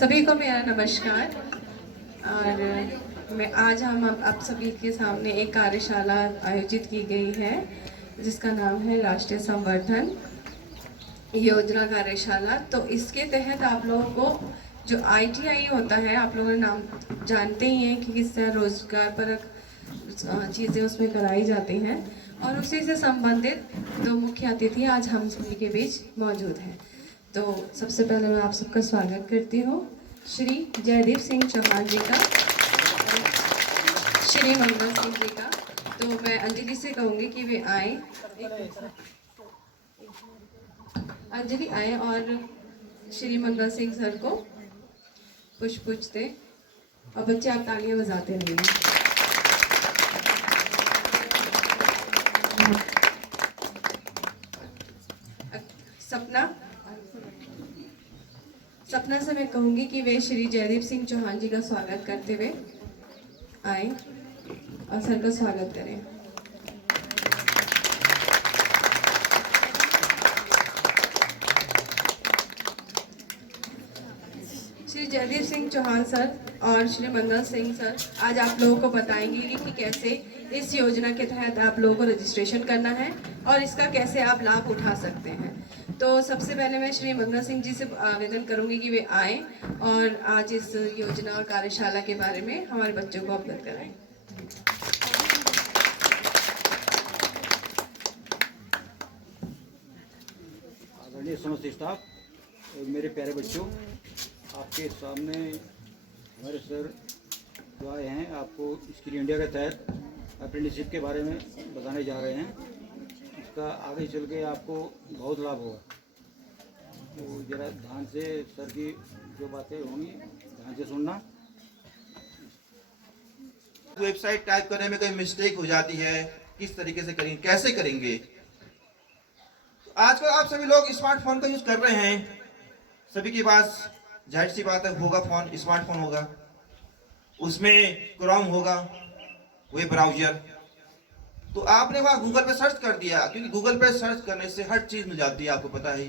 सभी को मेरा नमस्कार। और मैं आज हम आप सभी के सामने एक कार्यशाला आयोजित की गई है जिसका नाम है राष्ट्रीय संवर्धन योजना कार्यशाला। तो इसके तहत आप लोगों को जो ITI होता है, आप लोगों ने नाम जानते ही हैं कि किस तरह रोजगार परक चीज़ें उसमें कराई जाती हैं, और उसी से संबंधित दो मुख्य अतिथि आज हम सभी के बीच मौजूद हैं। तो सबसे पहले मैं आप सबका स्वागत करती हूँ श्री जयदीप सिंह चौहान जी का, श्री मंगल सिंह जी का। तो मैं अंजलि से कहूँगी कि वे आए, अंजलि आए और श्री मंगल सिंह सर को पुष्प दें। और बच्चे आप तालियां बजाते रहिए। सपना से मैं कहूंगी कि वे श्री जयदीप सिंह चौहान जी का स्वागत करते हुए आए और सर का स्वागत करें। श्री जयदीप सिंह चौहान सर और श्री मंगल सिंह सर आज आप लोगों को बताएंगे कि कैसे इस योजना के तहत आप लोगों को रजिस्ट्रेशन करना है और इसका कैसे आप लाभ उठा सकते हैं। तो सबसे पहले मैं श्री मंगल सिंह जी से आवेदन करूंगी कि वे आए और आज इस योजना और कार्यशाला के बारे में हमारे बच्चों को अवगत कराएं। आदरणीय समस्त स्टाफ, मेरे प्यारे बच्चों, आपके सामने हमारे सर जो आए हैं आपको स्किल इंडिया के तहत अप्रेंटिसशिप के बारे में बताने जा रहे हैं। इसका आगे चल के आपको बहुत लाभ होगा, तो ज़रा ध्यान से सर की जो बातें होंगी ध्यान से सुनना। वेबसाइट टाइप करने में कोई मिस्टेक हो जाती है, किस तरीके से करेंगे, कैसे करेंगे। तो आजकल आप सभी लोग स्मार्टफोन का यूज कर रहे हैं, सभी के पास जाहिर सी बात है होगा फोन, स्मार्टफोन होगा, उसमें क्रोम होगा, वेब ब्राउजर। तो आपने वहां गूगल पे सर्च कर दिया, क्योंकि गूगल पे सर्च करने से हर चीज मिल जाती है, आपको पता है,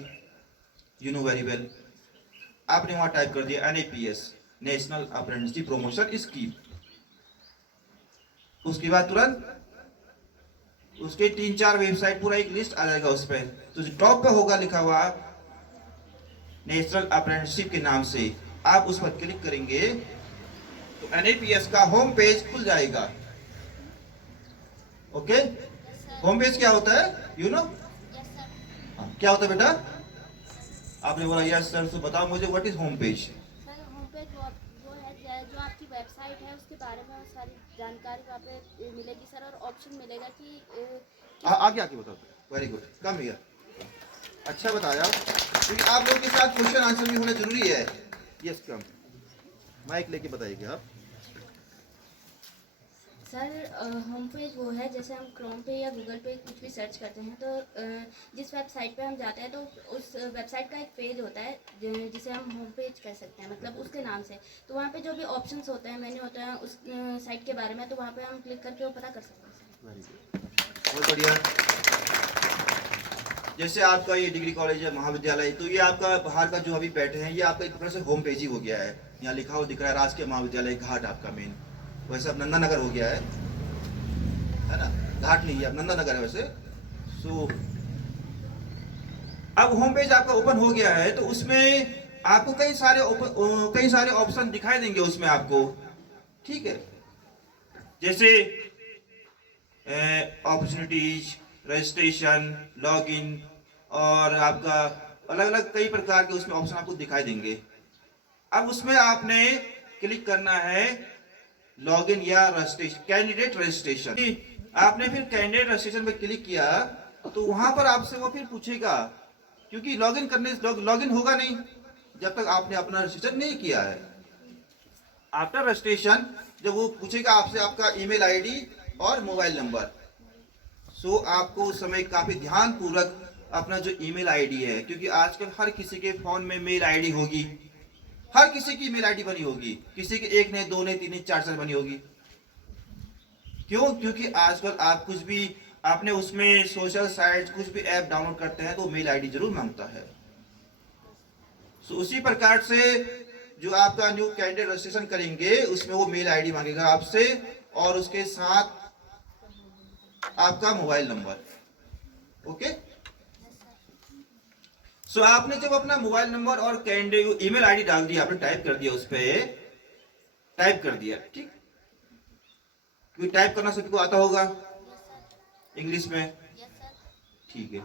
यू नो वेरी वेल। आपने वहां टाइप कर दिया NAPS, national apprenticeship promotion scheme. उसके बाद तुरंत उसके 3-4 वेबसाइट पूरा एक लिस्ट आ जाएगा उस पर। तो टॉप पे होगा लिखा हुआ नेशनल अप्रेंटिसशिप के नाम से, आप उस पर क्लिक करेंगे तो NAPS का होम पेज खुल जाएगा। ओके, होम पेज क्या होता है, यू नो? क्या होता है बेटा? आपने बोला यस सर, तो बताओ मुझे what is home page. Sir home page वो है जो आपकी वेबसाइट है, उसके बारे में सारी जानकारी वहाँ पे मिलेगी सर, और ऑप्शन मिलेगा कि आगे आगे बताओ। Very good, come here. अच्छा बताया, क्योंकि आप लोगों के साथ क्वेश्चन आंसर भी होना जरूरी है। यस कम, माइक लेके बताइए आप। सर होम पेज वो है जैसे हम क्रोम पे या गूगल पे कुछ भी सर्च करते हैं, तो जिस वेबसाइट पे हम जाते हैं तो उस वेबसाइट का एक पेज होता है जिसे हम होम पेज कह सकते हैं, मतलब उसके नाम से। तो वहाँ पे जो भी ऑप्शंस होते हैं, मेन्यू होता है उस साइट के बारे में, तो वहाँ पे हम क्लिक करके वो पता कर सकते हैं सर। वेरी गुड, बहुत बढ़िया। जैसे आपका ये डिग्री कॉलेज है, महाविद्यालय, तो ये आपका बाहर का जो अभी बैठे हैं, ये आपका एक तरह से होम पेज ही हो गया है। यहाँ लिखा हुआ दिख रहा है राजकीय महाविद्यालय घाट, आपका मेन। वैसे अब नंदा नगर हो गया है ना? घाट नहीं है, अब नंदा नगर है वैसे। सो अब होम पेज आपका ओपन हो गया है, तो उसमें आपको कई सारे ऑप्शन दिखाई देंगे उसमें आपको, ठीक है। जैसे अपॉर्चुनिटीज, रजिस्ट्रेशन, लॉगिन, और आपका अलग अलग कई प्रकार के उसमें ऑप्शन आपको दिखाई देंगे। अब उसमें आपने क्लिक करना है लॉगिन या रजिस्ट्रेशन, कैंडिडेट रजिस्ट्रेशन। आपने फिर कैंडिडेट रजिस्ट्रेशन पे क्लिक किया तो वहां पर आपसे वो फिर पूछेगा, क्योंकि लॉगिन करने लॉगिन होगा नहीं जब तक आपने अपना रजिस्ट्रेशन नहीं किया है। आफ्टर रजिस्ट्रेशन जब वो पूछेगा आपसे आपका ईमेल आईडी और मोबाइल नंबर, सो आपको उस समय काफी ध्यान पूर्वक अपना जो ईमेल आईडी है, क्योंकि आजकल हर किसी के फोन में मेल आईडी होगी, हर किसी की ईमेल आईडी बनी होगी, किसी के एक नहीं, दो नहीं, तीन नहीं, 4 बनी होगी। क्यों? क्योंकि आजकल आप कुछ भी आपने उसमें सोशल साइट कुछ भी ऐप डाउनलोड करते हैं तो मेल आईडी जरूर मांगता है। सो उसी प्रकार से जो आपका न्यू कैंडिडेट रजिस्ट्रेशन करेंगे उसमें वो मेल आईडी मांगेगा आपसे और उसके साथ आपका मोबाइल नंबर। ओके, सो आपने जब अपना मोबाइल नंबर और कैंडिडेट ईमेल आईडी डाल दिया, आपने टाइप कर दिया, उस पर टाइप कर दिया, ठीक, क्योंकि टाइप करना सभी को आता होगा इंग्लिश में, ठीक है।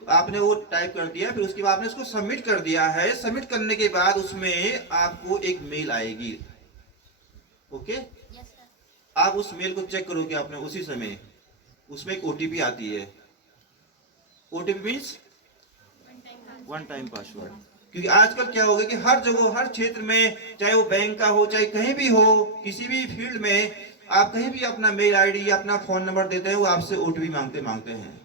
तो आपने वो टाइप कर दिया, फिर उसके बाद आपने उसको सबमिट कर दिया है। सबमिट करने के बाद उसमें आपको एक मेल आएगी। ओके, आप उस मेल को चेक करोगे आपने उसी समय, उसमें एक ओटीपी आती है। OTP means one time password. क्योंकि आजकल क्या हो गया कि हर जगह, हर क्षेत्र में, चाहे वो बैंक का हो, चाहे कहीं भी हो, किसी भी फील्ड में, आप कहीं भी अपना मेल आईडी या अपना फोन नंबर देते हैं, वो आपसे ओटीपी मांगते हैं।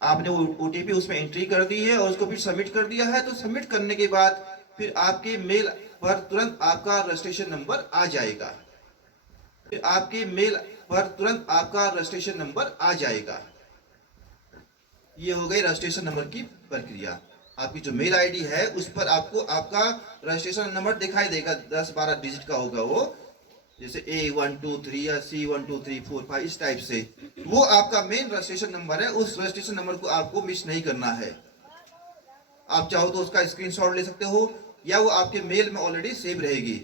आपने वो ओटीपी उसमें एंट्री कर दी है और उसको फिर सबमिट कर दिया है। तो सबमिट करने के बाद फिर आपके मेल पर तुरंत आपका रजिस्ट्रेशन नंबर आ जाएगा। फिर आपके मेल पर तुरंत आपका रजिस्ट्रेशन नंबर आ जाएगा। ये हो गई रजिस्ट्रेशन नंबर की प्रक्रिया। आपकी जो मेल आईडी है उस पर आपको आपका रजिस्ट्रेशन नंबर दिखाई देगा, 10-12 डिजिट का होगा वो, जैसे A123 या C12345 इस टाइप से। वो आपका मेन रजिस्ट्रेशन नंबर है। उस रजिस्ट्रेशन नंबर को आपको मिस नहीं करना है। आप चाहो तो उसका स्क्रीनशॉट ले सकते हो या वो आपके मेल में ऑलरेडी सेव रहेगी।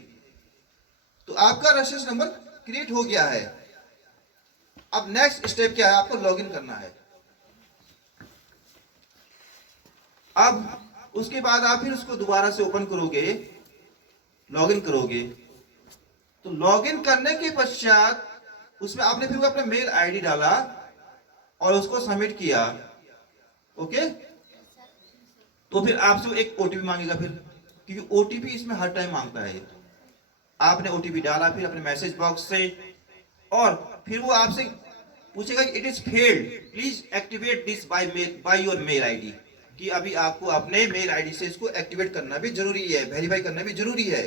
तो आपका रजिस्ट्रेशन नंबर क्रिएट हो गया है। अब नेक्स्ट स्टेप क्या है, आपको लॉगिन करना है। अब उसके बाद आप फिर उसको दोबारा से ओपन करोगे, लॉगिन करोगे। तो लॉगिन करने के पश्चात उसमें आपने फिर अपना मेल आईडी डाला और उसको सबमिट किया। ओके, तो फिर आपसे एक ओटीपी मांगेगा फिर, क्योंकि ओटीपी इसमें हर टाइम मांगता है। आपने ओटीपी डाला फिर अपने मैसेज बॉक्स से, और फिर वो आपसे पूछेगा कि it is failed, please activate this by your mail ID, कि अभी आपको अपने मेल आईडी से इसको एक्टिवेट करना भी जरूरी है, वेरीफाई करना भी जरूरी है।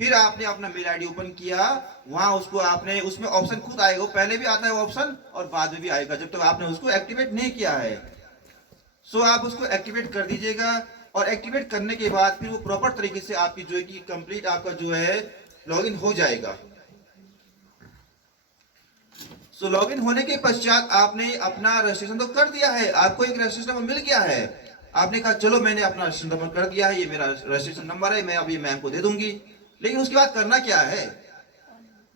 फिर आपने अपना मेल आईडी ओपन किया, वहां उसको आपने, उसमें ऑप्शन खुद आएगा, वो पहले भी आता है ऑप्शन और बाद में भी आएगा, जब तक आपने उसको एक्टिवेट नहीं किया है। सो आप उसको एक्टिवेट कर दीजिएगा, और एक्टिवेट करने के बाद फिर वो प्रॉपर तरीके से आपकी जो है कि कंप्लीट आपका जो है लॉगिन हो जाएगा। सो लॉगिन होने के पश्चात आपने अपना रजिस्ट्रेशन तो कर दिया है, आपको एक रजिस्ट्रेशन नंबर मिल गया है। आपने कहा चलो मैंने अपना रजिस्ट्रेशन नंबर कर दिया है, ये मेरा रजिस्ट्रेशन नंबर है, मैं अभी मैम को दे दूंगी। लेकिन उसके बाद करना क्या है?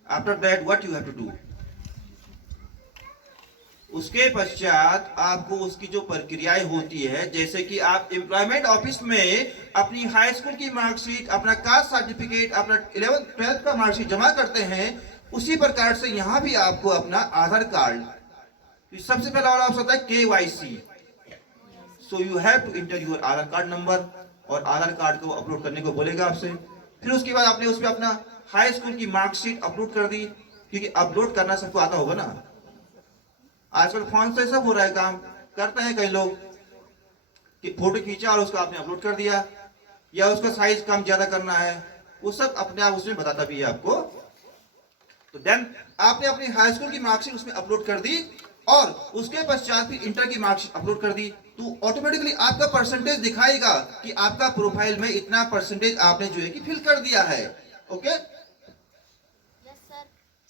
After that what you have to do, उसके पश्चात आपको उसकी जो प्रक्रियाएं होती है, जैसे कि आप एम्प्लॉयमेंट ऑफिस में अपनी हाई स्कूल की मार्कशीट, अपना कास्ट सर्टिफिकेट, अपना 11th 12th का मार्कशीट जमा करते हैं, उसी प्रकार से यहां भी आपको अपना आधार कार्ड, तो सबसे पहला वाला ऑप्शन होता है KYC। So you have to enter your Aadhaar card number, और आधार कार्ड को अपलोड करने को बोलेगा आपसे। फिर उसके बाद आपने उसमें अपना हाई स्कूल की मार्कशीट अपलोड कर दी, क्योंकि अपलोड करना सबको आता होगा ना, आजकल फोन से सब हो रहा है काम। करते हैं कई लोग कि फोटो खींचा और उसको आपने अपलोड कर दिया, या उसका साइज कम ज्यादा करना है, वो सब अपने आप उसमें बताता भी है आपको। तो देन आपने अपनी हाई स्कूल की मार्कशीट उसमें अपलोड कर दी, और उसके पश्चात फिर इंटर की मार्कशीट अपलोड कर दी, तो ऑटोमेटिकली आपका परसेंटेज दिखाएगा कि आपका प्रोफाइल में इतना परसेंटेज आपने जो है कि फिल कर दिया है। ओके,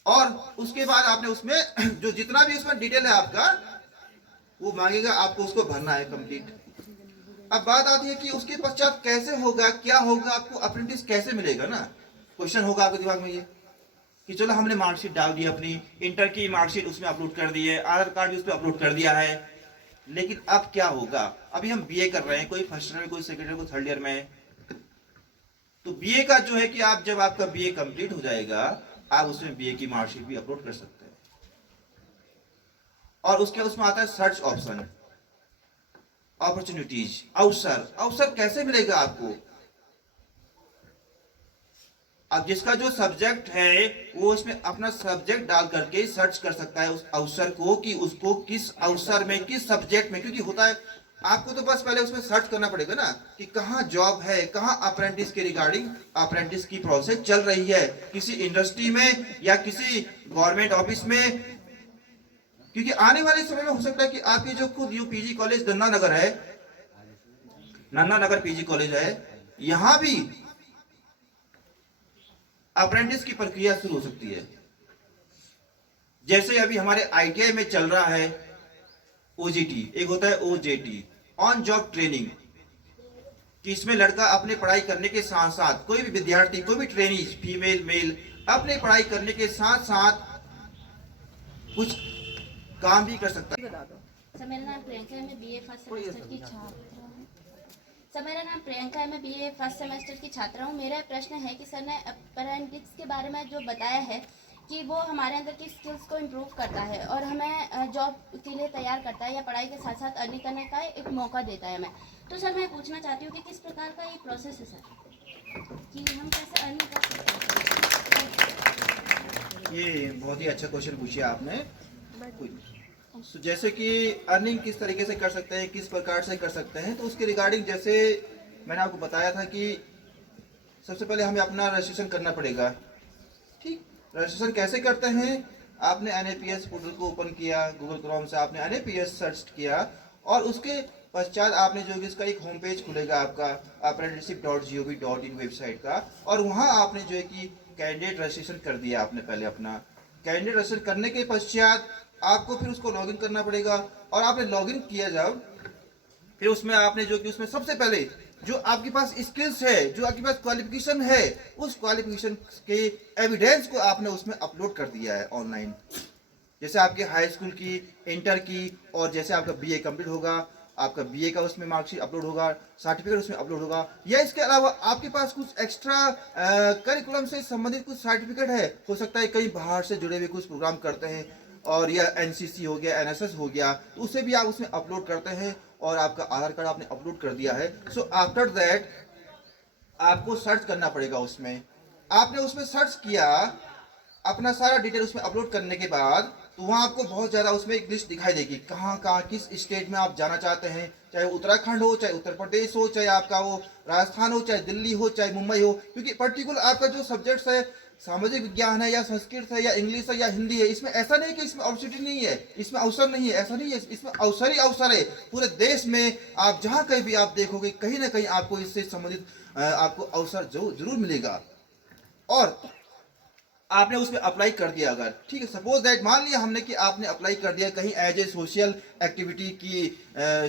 और उसके बाद आपने उसमें जो जितना भी उसमें डिटेल है आपका, वो मांगेगा, आपको उसको भरना है कंप्लीट। अब बात आती है कि उसके पश्चात कैसे होगा, क्या होगा, आपको अप्रेंटिस कैसे मिलेगा ना। क्वेश्चन होगा आपके दिमाग में ये कि चलो हमने मार्कशीट डाल दी, अपनी इंटर की मार्कशीट उसमें अपलोड कर दी है, आधार कार्ड भी उसमें अपलोड कर दिया है, लेकिन अब क्या होगा? अभी हम बीए कर रहे हैं, कोई फर्स्ट ईयर में, कोई सेकेंड ईयर, कोई थर्ड ईयर में। तो बीए का जो है कि आप जब आपका बीए कंप्लीट हो जाएगा, आप उसमें बीए की मार्कशीट भी अपलोड कर सकते हैं। और उसके उसमें आता है सर्च ऑप्शन, अपॉर्चुनिटीज, अवसर। अवसर कैसे मिलेगा आपको? अब जिसका जो सब्जेक्ट है वो उसमें अपना सब्जेक्ट डाल करके सर्च कर सकता है उस अवसर को, कि उसको किस अवसर में, किस सब्जेक्ट में। क्योंकि होता है आपको तो बस पहले उसमें सर्च करना पड़ेगा ना कि कहाँ जॉब है, कहाँ अप्रेंटिस के रिगार्डिंग अप्रेंटिस की प्रोसेस चल रही है, किसी इंडस्ट्री में या किसी गवर्नमेंट ऑफिस में। क्योंकि आने वाले समय में हो सकता है कि आपकी जो खुद यूपीजी कॉलेज नन्ना नगर है, नन्ना नगर पीजी कॉलेज है, यहां भी अप्रेंटिस की प्रक्रिया शुरू हो सकती है। जैसे अभी हमारे आईटीआई में चल रहा है ओजीटी, एक होता है ओजेटी, ऑन जॉब ट्रेनिंग, कि इसमें लड़का अपने पढ़ाई करने के साथ साथ, कोई भी विद्यार्थी, कोई भी ट्रेनी, फीमेल मेल, अपने पढ़ाई करने के साथ साथ कुछ काम भी कर सकता है। सर मेरा नाम प्रियंका है, मैं बीए फर्स्ट सेमेस्टर की छात्रा हूँ। सर मेरा नाम प्रियंका है, मैं बीए फर्स्ट सेमेस्टर की छात्रा हूँ। मेरा प्रश्न है कि सर ने अप्रेंटिस के बारे में जो बताया है कि वो हमारे अंदर की स्किल्स को इम्प्रूव करता है और हमें जॉब के लिए तैयार करता है या पढ़ाई के साथ साथ अर्निंग करने का एक मौका देता है हमें। तो सर मैं पूछना चाहती हूँ कि किस प्रकार का ये प्रोसेस है सर, कि हम कैसे अर्निंग कर सकते हैं। ये बहुत ही अच्छा क्वेश्चन पूछा आपने। तो जैसे कि अर्निंग किस तरीके से कर सकते हैं, किस प्रकार से कर सकते हैं, तो उसके रिगार्डिंग जैसे मैंने आपको बताया था कि सबसे पहले हमें अपना रजिस्ट्रेशन करना पड़ेगा। ठीक, रजिस्ट्रेशन कैसे करते हैं? आपने NAPS पोर्टल को ओपन किया, गूगल क्रोम से आपने NAPS सर्च किया और उसके पश्चात आपने जो कि इसका एक होम पेज खुलेगा आपका apprenticeship.gov.in वेबसाइट का, और वहाँ आपने जो है कि कैंडिडेट रजिस्ट्रेशन कर दिया आपने पहले अपना। कैंडिडेट रजिस्ट्रेशन करने के पश्चात आपको फिर उसको लॉगिन करना पड़ेगा, और आपने लॉगिन किया जब, फिर उसमें आपने जो कि उसमें सबसे पहले जो आपके पास स्किल्स है, जो आपके पास क्वालिफिकेशन है, उस क्वालिफिकेशन के एविडेंस को आपने उसमें अपलोड कर दिया है ऑनलाइन। जैसे आपके हाई स्कूल की, इंटर की, और जैसे आपका बीए कंप्लीट होगा, आपका बीए का उसमें मार्कशीट अपलोड होगा, सर्टिफिकेट उसमें अपलोड होगा, या इसके अलावा आपके पास कुछ एक्स्ट्रा करिकुलम से संबंधित कुछ सर्टिफिकेट है, हो सकता है कहीं बाहर से जुड़े हुए कुछ प्रोग्राम करते हैं, और या NCC हो गया, NSS हो गया, तो उसे भी आप उसमें अपलोड करते हैं, और आपका आधार कार्ड आपने अपलोड कर दिया है। सो आफ्टर दैट आपको सर्च करना पड़ेगा उसमें। आपने उसमें सर्च किया, अपना सारा डिटेल उसमें अपलोड करने के बाद, तो वहाँ आपको बहुत ज़्यादा उसमें एक लिस्ट दिखाई देगी, कहाँ कहाँ किस स्टेट में आप जाना चाहते हैं, चाहे उत्तराखंड हो, चाहे उत्तर प्रदेश हो, चाहे आपका वो राजस्थान हो, चाहे दिल्ली हो, चाहे मुंबई हो, क्योंकि पर्टिकुलर आपका जो सब्जेक्ट्स है, सामाजिक विज्ञान है या संस्कृत है या इंग्लिश है या हिंदी है, इसमें ऐसा नहीं कि इसमें अपॉर्चुनिटी नहीं है, इसमें अवसर नहीं है, ऐसा नहीं है, इसमें अवसर ही अवसर है। पूरे देश में आप जहाँ कहीं भी आप देखोगे, कहीं ना कहीं आपको इससे संबंधित आपको अवसर जरूर मिलेगा। और आपने उसमें अप्लाई कर दिया, अगर ठीक है, सपोज दैट मान लिया हमने कि आपने अप्लाई कर दिया कहीं एज ए सोशल एक्टिविटी की,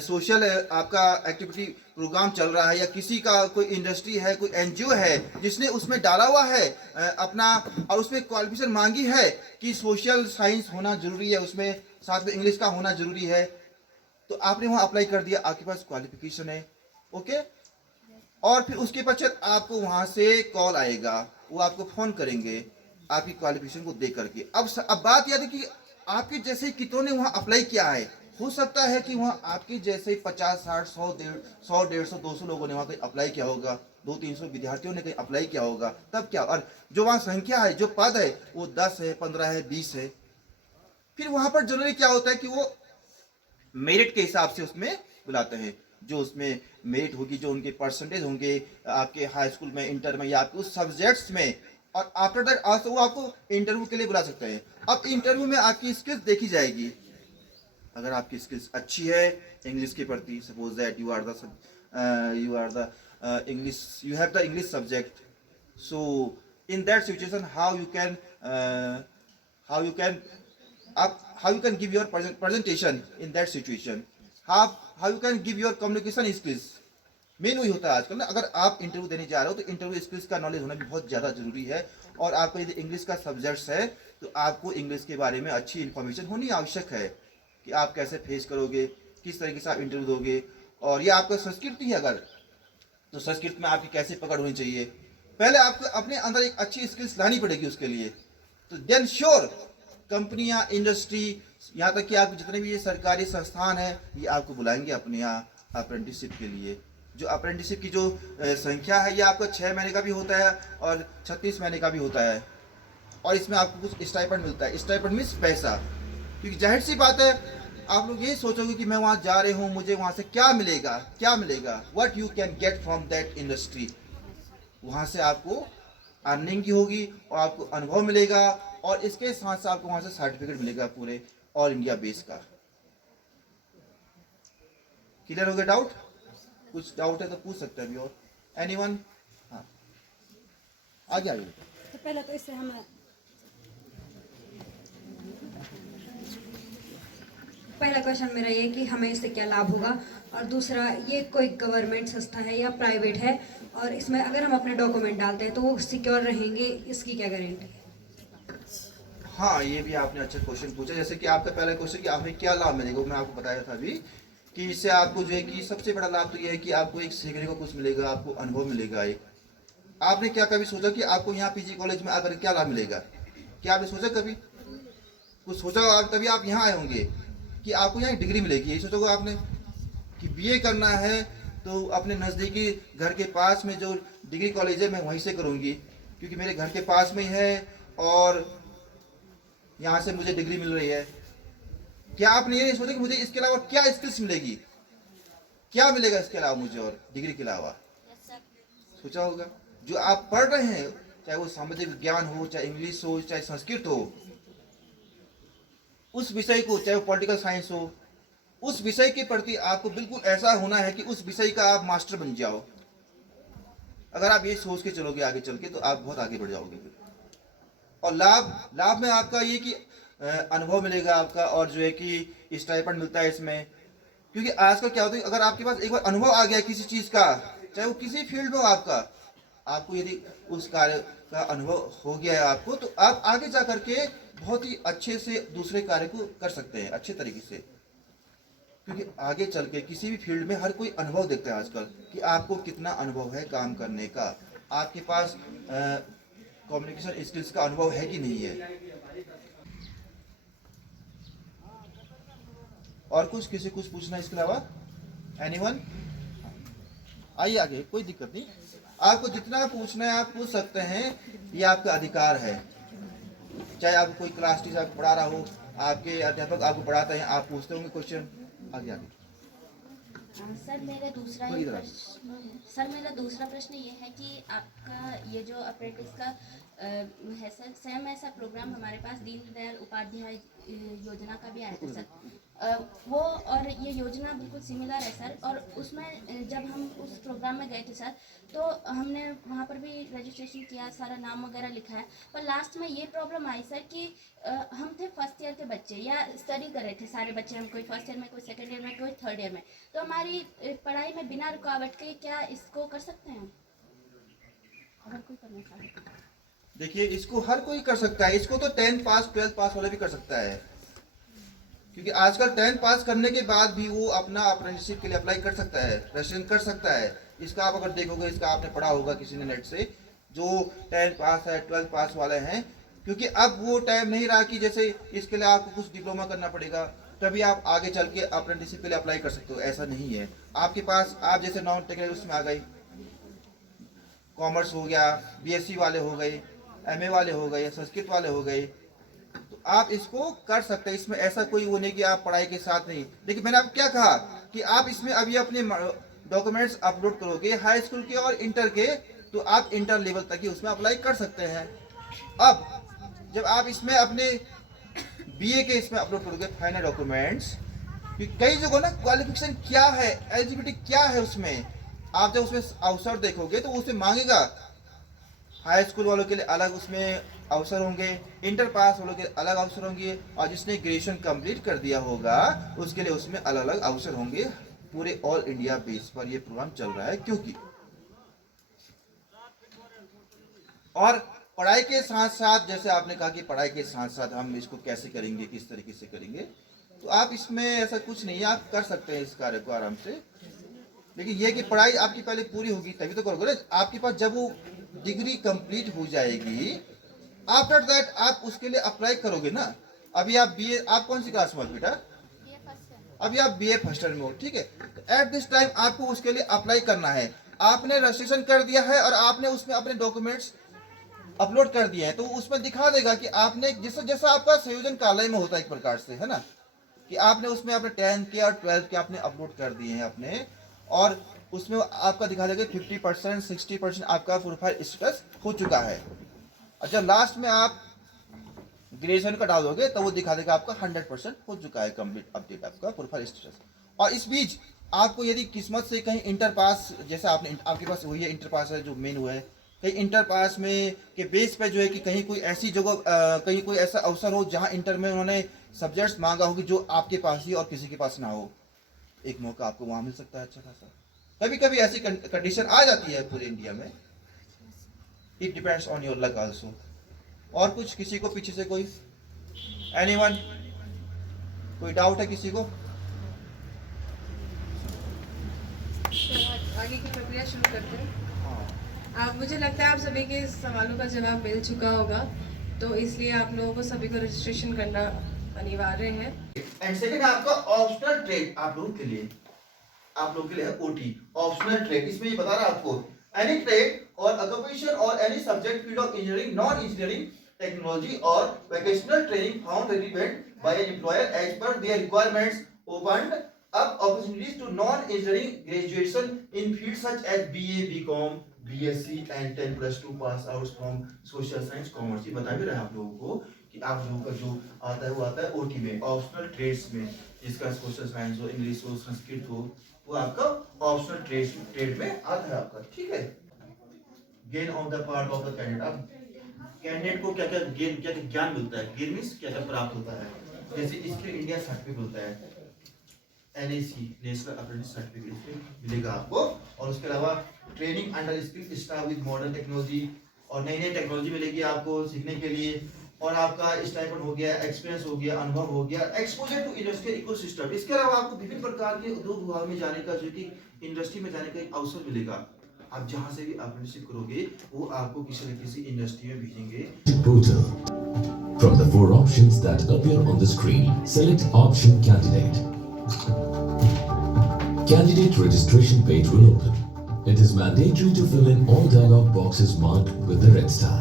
सोशल आपका एक्टिविटी प्रोग्राम चल रहा है, या किसी का कोई इंडस्ट्री है, कोई NGO है जिसने उसमें डाला हुआ है अपना, और उसमें क्वालिफिकेशन मांगी है कि सोशल साइंस होना जरूरी है, उसमें साथ में इंग्लिश का होना जरूरी है, तो आपने वहाँ अप्लाई कर दिया, आपके पास क्वालिफिकेशन है, ओके। और फिर उसके पश्चात आपको वहाँ से कॉल आएगा, वो आपको फ़ोन करेंगे आपकी क्वालिफिकेशन को देख करके। अब बात यह है कि आपके जैसे कितनों ने वहाँ अप्लाई किया है। हो सकता है कि वहाँ आपके जैसे 50, 60, 100, 150, 200 लोगों ने वहाँ कहीं अप्लाई किया होगा, 200-300 विद्यार्थियों ने कहीं अप्लाई किया होगा, तब क्या, और जो वहाँ संख्या है, जो पद है, वो 10 है, 15 है, 20 है। फिर वहाँ पर जनरली क्या होता है कि वो मेरिट के हिसाब से उसमें बुलाते हैं, जो उसमें मेरिट होगी, जो उनके परसेंटेज होंगे आपके हाई स्कूल में, इंटर में, या आपके उस सब्जेक्ट्स में, और आफ्टर दैट वो आपको इंटरव्यू के लिए बुला सकते हैं। अब इंटरव्यू में आपकी स्किल्स देखी जाएगी। अगर आपकी स्किल्स अच्छी है इंग्लिश के प्रति, suppose that you are the English, you have the English subject, so in that situation how you can give your presentation in that situation, how you can give your communication skills। Main वही होता है आजकल ना, अगर आप interview देने जा रहे हो तो इंटरव्यू स्किल्स का नॉलेज होना भी बहुत ज़्यादा जरूरी है। और आपको यदि इंग्लिश का सब्जेक्ट्स है तो आपको इंग्लिश के बारे में अच्छी इन्फॉर्मेशन होनी आवश्यक है कि आप कैसे फेस करोगे, किस तरीके से आप इंटरव्यू दोगे। और ये आपका संस्कृत है अगर, तो संस्कृत में आपकी कैसे पकड़ होनी चाहिए, पहले आपको अपने अंदर एक अच्छी स्किल्स लानी पड़ेगी उसके लिए। तो देन श्योर कंपनियां, इंडस्ट्री, यहाँ तक कि आप जितने भी ये सरकारी संस्थान है, ये आपको बुलाएंगे अपने यहाँ अप्रेंटिसशिप के लिए। जो अप्रेंटिसशिप की जो संख्या है, ये आपको 6 महीने का भी होता है और 36 महीने का भी होता है, और इसमें आपको कुछ स्टाइपेंड मिलता है। स्टाइपेंड मीन्स पैसा, क्योंकि जाहिर सी बात है आप लोग यही सोचोगे कि मैं वहाँ जा रहे हूँ, मुझे वहाँ से क्या मिलेगा, क्या मिलेगा, what you can get from that industry. वहाँ से आपको अर्निंग की होगी और आपको अनुभव मिलेगा, और इसके साथ साथ आपको वहाँ से सर्टिफिकेट मिलेगा पूरे ऑल इंडिया बेस का। क्लियर हो गया डाउट? कुछ डाउट है तो पूछ सकते हैं अभी। और एनीवन? हाँ, आगे आगे। तो पहले तो इससे हम पहला क्वेश्चन मेरा ये कि हमें इससे क्या लाभ होगा, और दूसरा ये कोई गवर्नमेंट संस्था है या प्राइवेट है, और इसमें अगर हम अपने डॉक्यूमेंट डालते हैं तो वो सिक्योर रहेंगे, इसकी क्या गारंटी है? हाँ, ये भी आपने अच्छा क्वेश्चन पूछा। जैसे कि आपका पहला क्वेश्चन कि हमें क्या लाभ मिलेगा, वो मैं आपको बताया था अभी कि इससे आपको जो है कि सबसे बड़ा लाभ तो ये है कि आपको एक सीखने को कुछ मिलेगा, आपको अनुभव मिलेगा। एक आपने क्या कभी सोचा कि आपको यहाँ पीजी कॉलेज में आकर क्या लाभ मिलेगा? क्या आपने सोचा कभी? कुछ सोचा होगा तभी आप यहाँ आए होंगे कि आपको यहाँ एक डिग्री मिलेगी। यही सोचा होगा आपने कि बीए करना है तो अपने नज़दीकी घर के पास में जो डिग्री कॉलेज है मैं वहीं से करूँगी, क्योंकि मेरे घर के पास में ही है और यहाँ से मुझे डिग्री मिल रही है। क्या आपने ये नहीं सोचा कि मुझे इसके अलावा क्या स्किल्स मिलेगी, क्या मिलेगा इसके अलावा मुझे और डिग्री के अलावा? सोचा होगा। जो आप पढ़ रहे हैं, चाहे वो सामाजिक विज्ञान हो, चाहे इंग्लिश हो, चाहे संस्कृत हो, उस विषय को, चाहे वो पॉलिटिकल साइंस हो, उस विषय के प्रति आपको बिल्कुल ऐसा होना है कि उस विषय का आप मास्टर बन जाओ। अगर आप ये सोच के चलोगे आगे चल के तो आप बहुत आगे बढ़ जाओगे। और लाभ में आपका ये कि अनुभव मिलेगा आपका, और जो है कि स्टाइपेंड मिलता है इसमें। क्योंकि आजकल क्या होता है, अगर आपके पास एक बार अनुभव आ गया किसी चीज़ का, चाहे वो किसी फील्ड में हो आपको यदि उस कार्य का अनुभव हो गया है आपको, तो आप आगे जा करके बहुत ही अच्छे से दूसरे कार्य को कर सकते हैं अच्छे तरीके से। क्योंकि आगे चल के किसी भी फील्ड में हर कोई अनुभव देखता है आजकल कि आपको कितना अनुभव है काम करने का, आपके पास कम्युनिकेशन स्किल्स का अनुभव है कि नहीं है। और किसी कुछ पूछना इसके अलावा? एनीवन? आइए आगे, कोई दिक्कत नहीं। आपको जितना पूछना है आप पूछ सकते हैं, ये आपका अधिकार है। चाहे आपको कोई क्लास टीचर आपको पढ़ा रहा हो, आपके अध्यापक आपको पढ़ाते हैं, आप पूछते होंगे क्वेश्चन। आगे आगे। सर मेरा दूसरा प्रश्न ये है कि आपका ये जो अप्रेंटिस का है सर, सेम ऐसा प्रोग्राम हमारे पास दीनदयाल उपाध्याय योजना का भी आया था सर। वो और ये योजना बिल्कुल सिमिलर है सर, और उसमें जब हम उस प्रोग्राम में गए थे सर, तो हमने वहाँ पर भी रजिस्ट्रेशन किया, सारा नाम वगैरह लिखा है, पर लास्ट में ये प्रॉब्लम आई सर कि हम थे फर्स्ट ईयर के बच्चे, या स्टडी कर रहे थे सारे बच्चे, हम कोई फर्स्ट ईयर में, कोई सेकेंड ईयर में, कोई थर्ड ईयर में, तो हमारी पढ़ाई में बिना रुकावट के क्या इसको कर सकते हैं अगर कोई करना चाहे? देखिए, इसको हर कोई कर सकता है। इसको तो 10 पास 12 पास वाला भी कर सकता है, क्योंकि आजकल 10 पास करने के बाद भी वो अपना अप्रेंटिसशिप के लिए अप्लाई कर सकता है, रजिस्ट्रेशन कर सकता है। इसका आप अगर देखोगे, इसका आपने पढ़ा होगा किसी ने नेट से, जो 10 पास है 12 पास वाले हैं, क्योंकि अब वो टाइम नहीं रहा कि जैसे इसके लिए आपको कुछ डिप्लोमा करना पड़ेगा तभी आप आगे चल के अप्रेंटिसशिप के लिए अप्लाई कर सकते हो। ऐसा नहीं है। आपके पास, आप जैसे नॉन टेक्निकल उसमें आ गए, कॉमर्स हो गया, बीएससी वाले हो गए, एमए वाले हो गए, संस्कृत वाले हो गए, तो आप इसको कर सकते हैं। इसमें ऐसा कोई वो नहीं कि आप पढ़ाई के साथ नहीं। लेकिन मैंने आपको क्या कहा कि आप इसमें अभी अपने डॉक्यूमेंट्स अपलोड करोगे हाई स्कूल के और इंटर के, तो आप इंटर लेवल तक ही उसमें अप्लाई कर सकते हैं। अब जब आप इसमें अपने बीए के इसमें अपलोड करोगे फाइनल डॉक्यूमेंट्स, कई जगह ना क्वालिफिकेशन क्या है, एलिजिबिलिटी क्या है, उसमें आप जब उसमें अवसर देखोगे तो उसमें मांगेगा हाई स्कूल वालों के लिए अलग उसमें अवसर होंगे, इंटर पास वालों के अलग अवसर होंगे, और जिसने ग्रेजुएशन कंप्लीट कर दिया होगा उसके लिए उसमें अलग अलग अवसर होंगे। पूरे ऑल इंडिया बेस पर ये प्रोग्राम चल रहा है। क्योंकि और पढ़ाई के साथ साथ, जैसे आपने कहा कि पढ़ाई के साथ साथ हम इसको कैसे करेंगे, किस तरीके से करेंगे, तो आप इसमें ऐसा कुछ नहीं है, आप कर सकते हैं इस कार्य को आराम से। लेकिन ये कि पढ़ाई आपकी पहले पूरी होगी तभी तो करोगे ना। आपके पास जब वो डिग्री कंप्लीट हो जाएगी, आफ्टर दैट आप उसके लिए अप्लाई करोगे ना। अभी आप बीए, आप कौन सी क्लास में हो बेटा? अभी आप बीए फर्स्ट ईयर में हो, ठीक है। एट दिस टाइम आपको उसके लिए अप्लाई करना है। आपने रजिस्ट्रेशन कर दिया है और आपने उसमें अपने डॉक्यूमेंट्स अपलोड कर दिए हैं, तो उसमें दिखा देगा कि आपने जैसा आपका संयोजन कार्यालय में होता है एक प्रकार से, है ना, कि आपने उसमें अपने 10 के और 12 के आपने अपलोड कर दिए हैं अपने, और उसमें आपका दिखा देगा 50% 60% आपका प्रोफाइल स्टेटस हो चुका है। और जब लास्ट में आप ग्रेजुएशन का डालोगे तो वो दिखा देगा आपका 100% हो चुका है कंप्लीट अपडेट आपका प्रोफाइल स्टेटस। और इस बीच आपको यदि किस्मत से कहीं इंटर पास, जैसा आपके पास हुई है, इंटर पास है जो मेन हुआ है, कहीं इंटर पास में के बेस पे जो है कि कहीं कोई ऐसी जगह कहीं कोई ऐसा अवसर हो जहां इंटर में उन्होंने सब्जेक्ट्स मांगा हो कि जो आपके पास ही और किसी के पास ना हो, एक मौका आपको वहां मिल सकता है अच्छा खासा। कभी कभी ऐसी कंडीशन आ जाती है पूरे इंडिया में, it depends on your luck also. और कुछ किसी को पीछे से कोई एनीवन, कोई डाउट है किसी को? आगे की प्रक्रिया शुरू करते हैं। मुझे लगता है आप सभी के सवालों का जवाब मिल चुका होगा, तो इसलिए आप लोगों को सभी को रजिस्ट्रेशन करना अनिवार्य है। एंड सेकंड आपका ऑप्शनल ट्रेड आप लोगों के लिए है ओटी ऑप्शनल ट्रेड। इसमें ये बता रहा है आपको एनी ट्रेड और ऑक्यूपेशन और any subject field of engineering, non engineering technology और vocational training found relevant by an employer as per their requirements opened up opportunities to non-engineering graduation in fields such as BA, BCom, BSc and 10+2 pass outs from social science, commerce। ये बता भी रहे हैं आप लोगों को कि आप लोगों का जो आता है वो आता है ओटी में, ऑप्शनल ट्रेड्स में, जिसका सोशल साइंस हो, इंग्लिश हो, संस्कृत हो, वो आपका ऑप्शनल ट्रेड में आता है आपका, ठीक है। Gain on the part of the candidate, अब कैंडिडेट को क्या क्या ज्ञान मिलता है, गेन मींस क्या क्या प्राप्त होता है, जैसे स्किल इंडिया सर्टिफिकेट होता है, NAC नेशनल अप्रेंटिस सर्टिफिकेट मिलेगा आपको, और उसके अलावा training under skill staff with modern technology, और नई नई टेक्नोलॉजी मिलेगी आपको सीखने के लिए, और आपका स्टाइपेंड हो गया, एक्सपीरियंस हो गया, अनुभव हो गया, एक्सपोजर टू इंडस्ट्रियल इकोसिस्टम। इसके अलावा आपको विभिन्न प्रकार के उद्योग विभाग में जाने का, जो कि इंडस्ट्री में जाने का एक अवसर मिलेगा। आप जहां से भी अप्रेंटिसशिप करोगे वो आपको किसी न किसी इंडस्ट्री में भेजेंगे। Portal. From the 4 options that appear on the screen, select option candidate. Candidate registration page will open. It is mandatory to fill in all dialog boxes marked with the red star.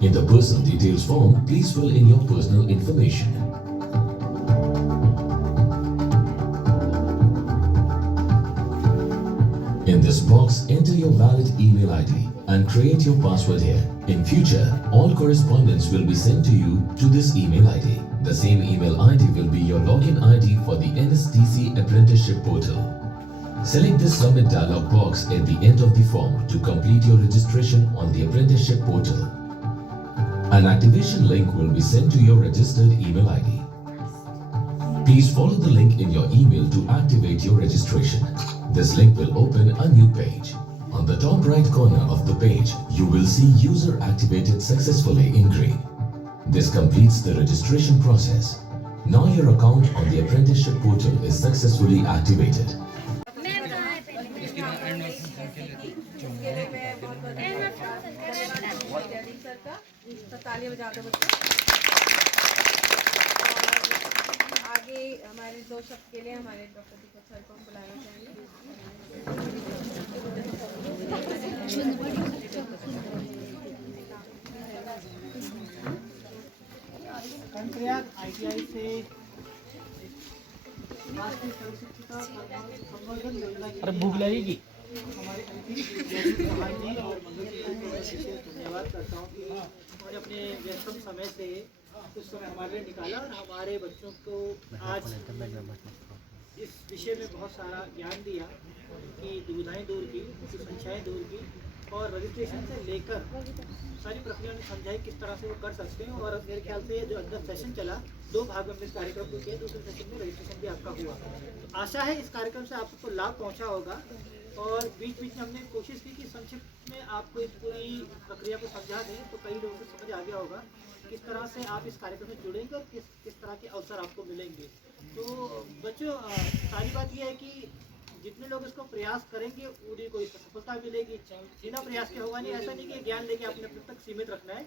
In the personal details form, please fill in your personal information. In this box, enter your valid email ID and create your password here. In future, all correspondence will be sent to you to this email ID. The same email ID will be your login ID for the NSTC Apprenticeship Portal. Select the Submit dialog box at the end of the form to complete your registration on the Apprenticeship Portal. An activation link will be sent to your registered email ID. Please follow the link in your email to activate your registration. This link will open a new page. On the top right corner of the page, you will see User Activated Successfully in green. This completes the registration process. Now your account on the Apprenticeship Portal is successfully activated. तालियां बजा दो बच्चों। और आगे हमारे 2 शब्द के लिए हमारे डॉक्टर दीपक सर को बुलाना चाहिए। कर्णप्रयाग ITI से अरे भूख लगेगी हमारे और धन्यवाद करता हूँ कि उन्होंने अपने व्यस्तम समय से कुछ समय हमारे लिए निकाला और हमारे बच्चों को आज इस विषय में बहुत सारा ज्ञान दिया कि दुविधाएं दूर की, संख्याएँ दूर की, और रजिस्ट्रेशन से लेकर सारी प्रक्रिया ने समझाई किस तरह से वो कर सकते हैं। और मेरे ख्याल से जो अंदर सेशन चला, 2 भाग में हमने इस कार्यक्रम को किया, दूसरे सेशन में रजिस्ट्रेशन भी आपका हुआ। तो आशा है इस कार्यक्रम से आप सबको लाभ पहुंचा होगा। और बीच बीच में हमने कोशिश की कि संक्षिप्त में आपको इस पूरी प्रक्रिया को समझा दें, तो कई लोगों को समझ आ गया होगा किस तरह से आप इस कार्यक्रम में जुड़ेंगे और किस तरह के अवसर आपको मिलेंगे। तो बच्चों, सारी बात यह है कि जितने लोग इसको प्रयास करेंगे उन्हीं को इसको सफलता मिलेगी। बिना प्रयास के होगा नहीं। ऐसा नहीं कि ज्ञान लेके अपने तक सीमित रखना है।